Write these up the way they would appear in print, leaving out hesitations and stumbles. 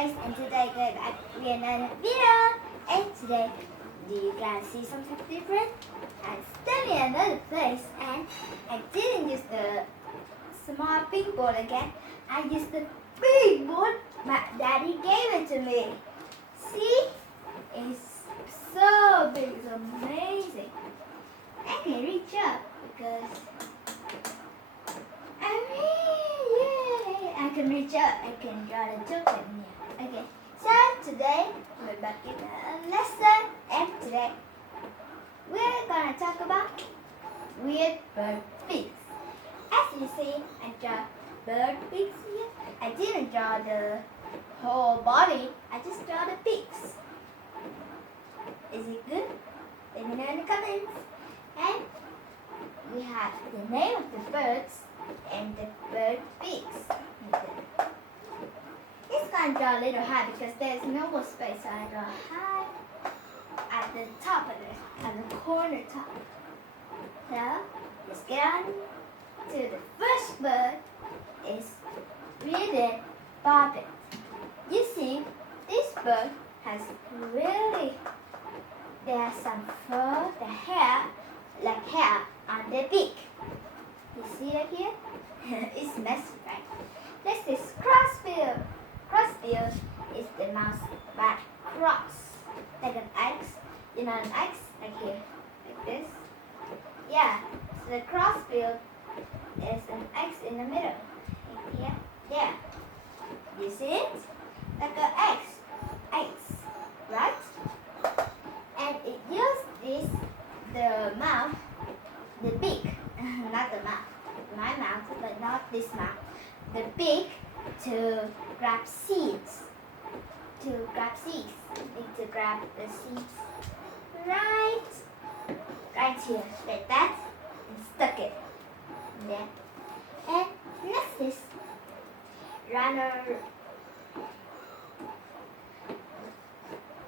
guys, and today we're back with another video. And today, do you guys see something different? I'm standing in another place, and I didn't use the small pink board again. I used the big board my daddy gave it to me. See? It's so big, it's amazing. I can reach up because I can reach up. I can draw the children here. Okay, so today we're back in a lesson, and today we're gonna talk about weird bird beaks. As you see, I draw bird beaks here. I didn't draw the whole body. I just draw the beaks. Is it good? Let me know in the comments. And we have the name of the birds and the bird beaks. It's gonna draw a little high because there's no more space, so I draw high at the top of it, at the corner top. So let's get on to the first bird. Is bearded bobbin. You see, this bird has there's some fur, the hair, like hair on the beak. You see it here? It's messy, right? This is crossbill. Crossbill is the mouse back cross, like an X. You know an X, like here, like this. Yeah, so the crossbill is an X in the middle, like here. Yeah, you see it? Like an X, right? And it uses the mouth, the beak, not the mouth, my mouth, but not this mouth, the beak to grab seeds, to grab the seeds right here, like that, and stuck it there. And next is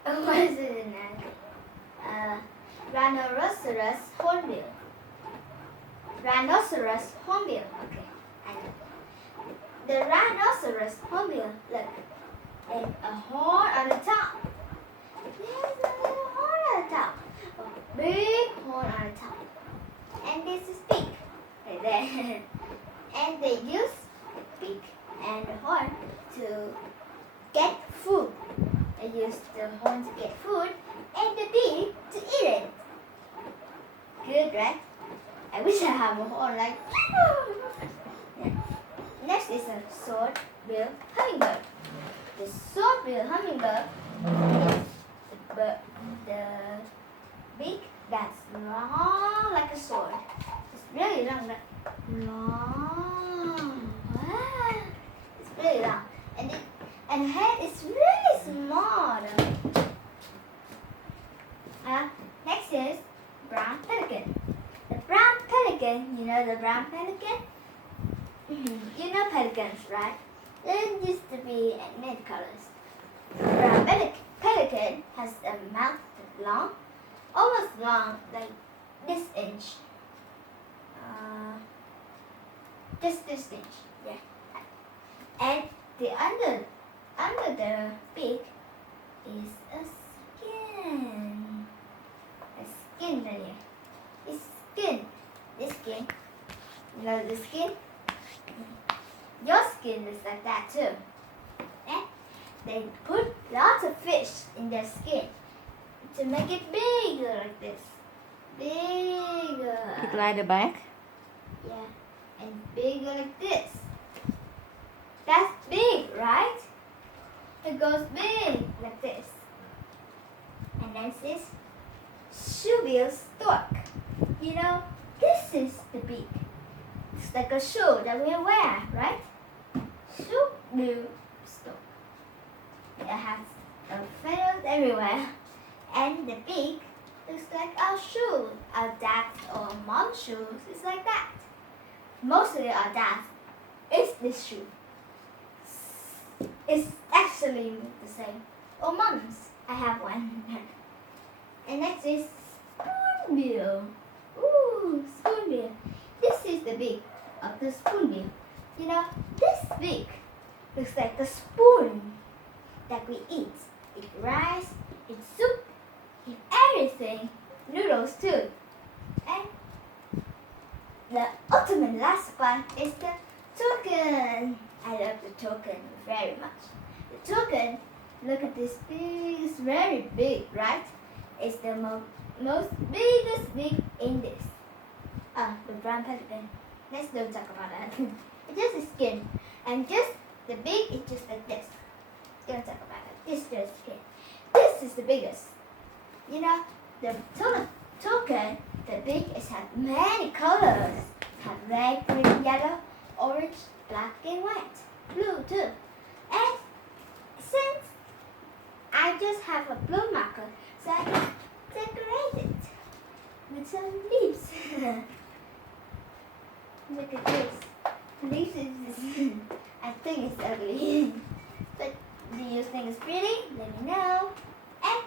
what is it now? Rhinoceros hornbill. Rhinoceros hornbill. Okay, I know. The rhinoceros hornbill, look, there's a horn on the top. There's a little horn on the top. A big horn on the top. And this is beak, right there. And they use the beak and the horn to get food. They use the horn to get food and the beak to eat it. Good, right? I wish I have a horn like. Yeah. Next is a sword-bill hummingbird. The sword-bill hummingbird is the beak that's long like a sword. It's really long, Wow. It's really long, and the head is really small. Next is brown pelican. The brown pelican, you know the brown pelican? You know pelicans, right? They used to be in many colors. The brown pelican has a mouth that's long, almost long, like this inch. Just this inch, yeah. And the under the beak is a skin. A skin right here. It's skin. This skin. You know the skin? Your skin is like that too. And they put lots of fish in their skin to make it bigger like this. Bigger. It like the back? Yeah. And bigger like this. That's big, right? It goes big like this. And then this shoebill stork. You know, this is the beak. It's like a shoe that we wear, right? Shoebill stork. It has feathers everywhere. And the beak looks like our shoe. Our dad's or mom's shoes is like that. Mostly our dad's is this shoe. It's actually the same. Or mom's. I have one. And next is spoonbill. Ooh, spoonbill. This is the beak of the spoonbill. You know, this beak looks like a spoon that we eat. Eat rice, eat soup, eat everything. Noodles too. And the ultimate last one is the toucan. I love the toucan very much. The toucan, look at this big, it's very big, right? It's the most biggest beak in this. The brown pelican. Let's don't talk about that. It's just the skin. And just the beak is just like this. Don't talk about it. This is the skin. This is the biggest. You know, the toucan, the beak is have many colors. Have red, green, yellow, orange, black, and white. Blue too. And since I just have a blue marker, so I can decorate it with some leaves. Look at this. Leaves is I think it's ugly. But do you think it's pretty? Let me know. And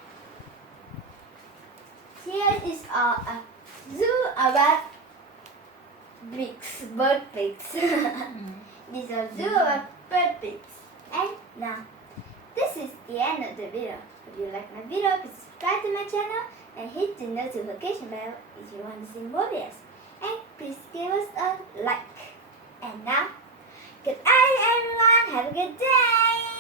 here is a zoo about beaks, bird beaks. These are zoo about bird beaks. And now, this is the end of the video. If you like my video, please subscribe to my channel and hit the notification bell if you want to see more videos. And please give us a like. And now, goodbye everyone. Have a good day.